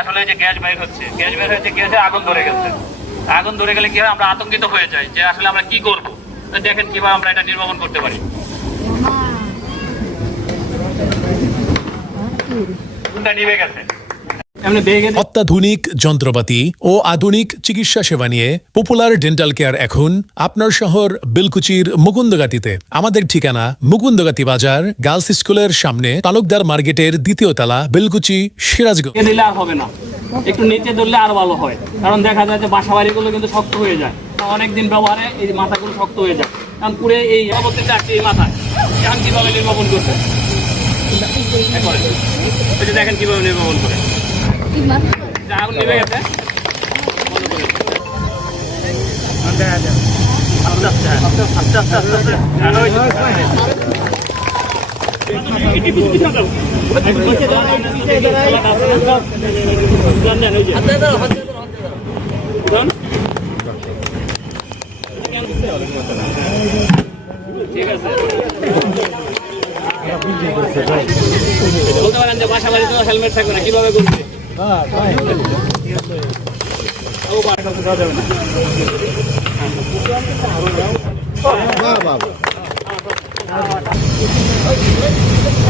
আসলে যে গ্যাস বের হচ্ছে, গ্যাসে আগুন ধরে গেছে। আগুন ধরে গেলে কি হয়, আমরা আতঙ্কিত হয়ে যাই যে আসলে আমরা কি করব। দেখেন কিভাবে আমরা এটা নির্বাপন করতে পারি। নিভে গেছে। অত্যাধুনিক যন্ত্রপাতি ও আধুনিক চিকিৎসা সেবা নিয়ে পপুলার ডেন্টাল কেয়ার এখন আপনার শহর বেলকুচির মুকুন্দগাতিতে। আমাদের ঠিকানা মুকুন্দগাতি বাজার, গার্লস স্কুলের সামনে, তালুকদার মার্কেটের 2য় তলা, বেলকুচি, সিরাজগঞ্জ। দিলে আর হবে না, একটু নিচে ধরলে আর ভালো হয়। কারণ দেখা যায় যে বাসা বাড়িগুলো কিন্তু শক্ত হয়ে যায়, অনেকদিন ব্যবহারে এই মাথাগুলো শক্ত হয়ে যায়। কারণ পুরো এই অবস্থিতে আছে এই মাথায় কিভাবে নির্বাপন করতে, দেখেন কিভাবে নির্বাপন করে। আগুন নিভে গেছে। ঠিক আছে, বলতে পারেন যে বাসা বাড়িতে হেলমেট থাকবে না, কিভাবে করবে?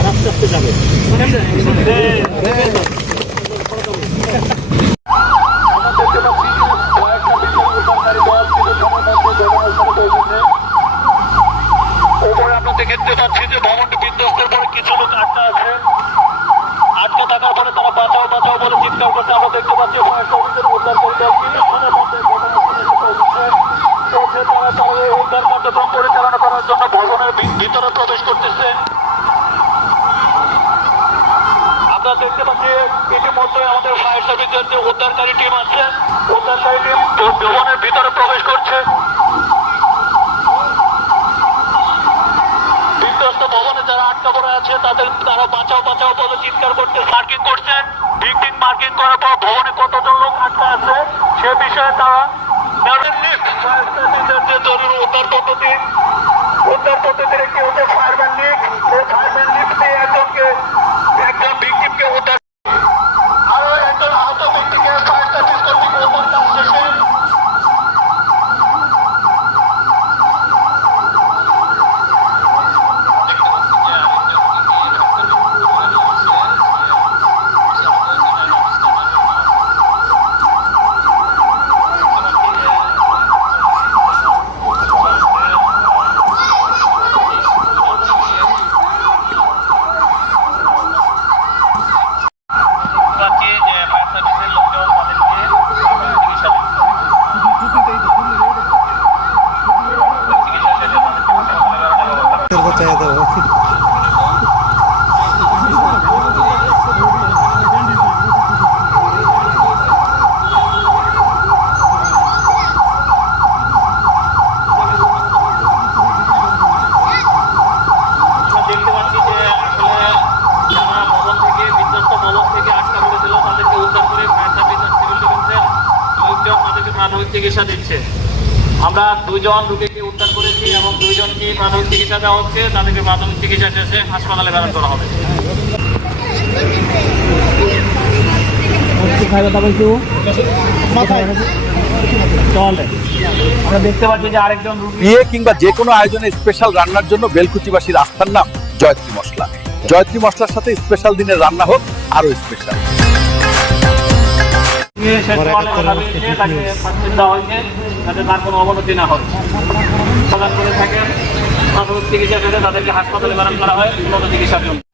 আস্তে আস্তে যাবে। দেখতে পাচ্ছি যে ভবনটি বিধ্বস্তের পরে কিছু লোক আটকা আছে। আটকে থাকার পরে তারা বাঁচাও বাঁচাও বলে চিৎকার করছে। আমরা দেখতে পাচ্ছি ফায়ার সার্ভিসের উদ্ধারকারী দল কিছুক্ষণের মধ্যে তারা উদ্ধার কার্যক্রম পরিচালনা করার জন্য ভবনের ভিতরে প্রবেশ করতেছে। আমরা দেখতে পাচ্ছি ইতিমধ্যে আমাদের ফায়ার সার্ভিসের যে উদ্ধারকারী টিম আছে, উদ্ধারকারী টিম ভবনের ভিতরে প্রবেশ করছে। ভবনে যারা আটকা পড়ে আছে তারা বাঁচাও বাঁচাও বলে চিৎকার করতে মার্কিং করছেন। ভিকটিম মার্কিং করার পর ভবনে কতজন লোক আটকা আছে সে বিষয়ে তারা যে জরুরি উদ্ধার পদ্ধতির একটি হচ্ছে ফায়ারম্যান লিফট। এই ফায়ারম্যান লিফট দিয়ে একজন ভিকটিমকে উদ্ধার, আরো একজন আহত ব্যক্তিকে ফায়ার সার্ভিস কর্তৃক উদ্ধার কাজ শেষে চিকিৎসা দিচ্ছে। আমরা 2 জন রোগীকে উদ্ধার করেছি এবং 2 জনকে প্রাথমিক চিকিৎসা দেওয়া হচ্ছে। তাদেরকে প্রাথমিক চিকিৎসা শেষে হাসপাতালে প্রেরণ করা হবে। আমরা দেখতে পাচ্ছি যে আরেকজন বিয়ে কিংবা যে কোনো আয়োজনে স্পেশাল রান্নার জন্য বেলকুচিবাসীর আস্থার নাম জয়ত্রী মশলা। জয়ত্রী মশলার সাথে স্পেশাল দিনের রান্না হোক আরো স্পেশাল। তার কোনো অবনতি না হয় প্রদান করে থাকেন। প্রাথমিক চিকিৎসা শেষে তাদেরকে হাসপাতালে প্রেরণ করা হয় উন্নত চিকিৎসার জন্য।